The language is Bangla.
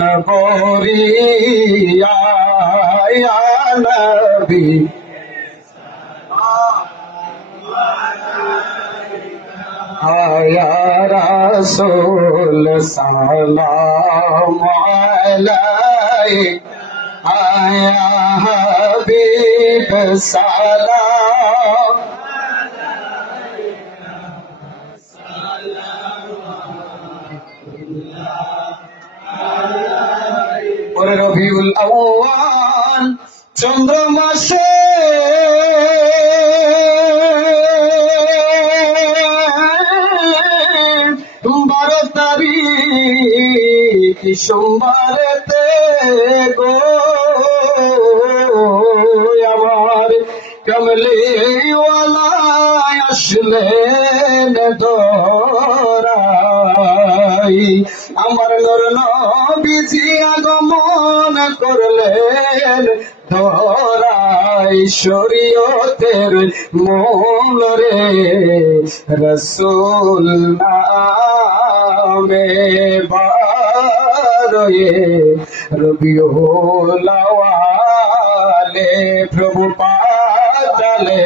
নবরিয়া ইয়া নবী আয়া রাসূল সালাম আলাইকা আয়া হাবিব সালাম ওরে রবিউল আউয়াল চন্দ্র মাসে বারো তারিখ সোমবারেতে গো আমার কমলিওয়ালা আসলেন ধরাই আমার নূর নবীজি আগমন করলেন ধরাই শরীয়তের মূল রে রাসূল নামে বারোয়ে রবিউল আউয়ালে প্রভু পাতালে